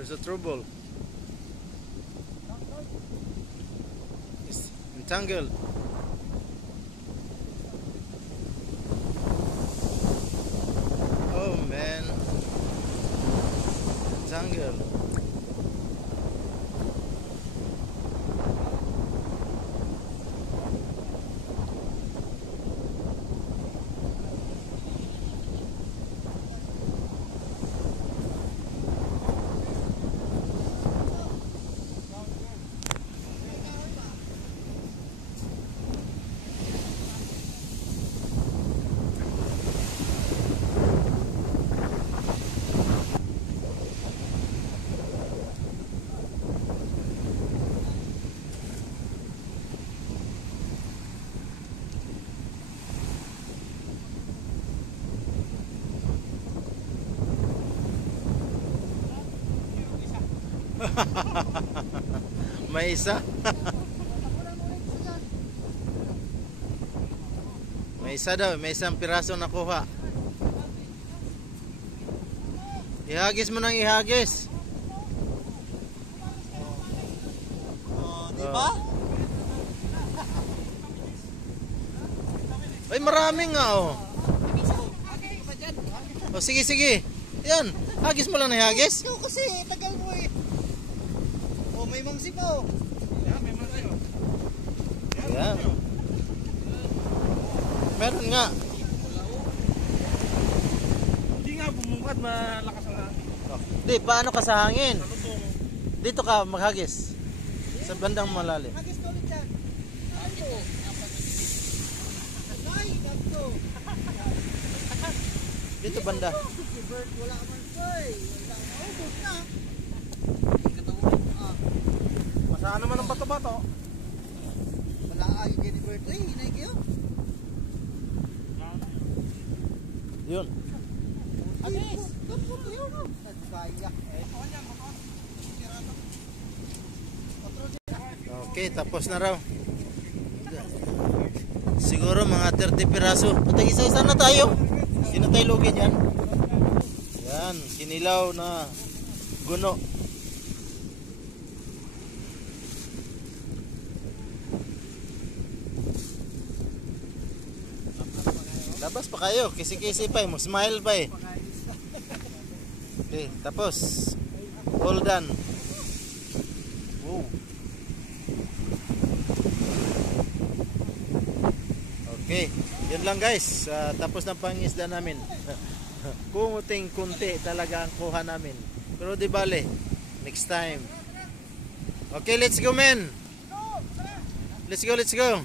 There's a trouble. It's entangled. Oh man. Entangled. May isa. May isa daw, may isang piraso nakuha. Ihagis mo nang ihagis. Diba? Ay, marami nga oh. Oh, sige, sige. Yan, hagis mo lang na ihagis. Ikaw kasi, tagal mo eh. Oh, may mangsip oh. Yeah, may mga tayo. Yan. Meron nga. Hindi nga bumungkat, malakas ang hangin. Di, paano ka sa hangin? Sa lutong. Dito ka maghagis. Sa bandang malalim. Hagis ko ulit dyan. Ano? Ay, gato. Dito banda. Si Bert, wala man ko eh. Wala na, ubos na. Masaan naman ang bato-bato. Wala ay, Jenny Bert. Ay, hinay kayo. Yun. Hagis. Gato kayo no. Nagkaya. Okay, tapos na raw. Siguro mga 30 piraso. Patay isa-isa na tayo. Hindi na tayo lugin yan. Yan, kinilaw na guno. Labas pa kayo, kisi-kisi pa mo, smile pa eh. Okay, tapos. All done. Wow. Okay, yun lang guys. Tapos na pangisda namin. Kunting-kunti talaga ang kuha namin. Pero di bale, next time. Okay, let's go men. Let's go, let's go.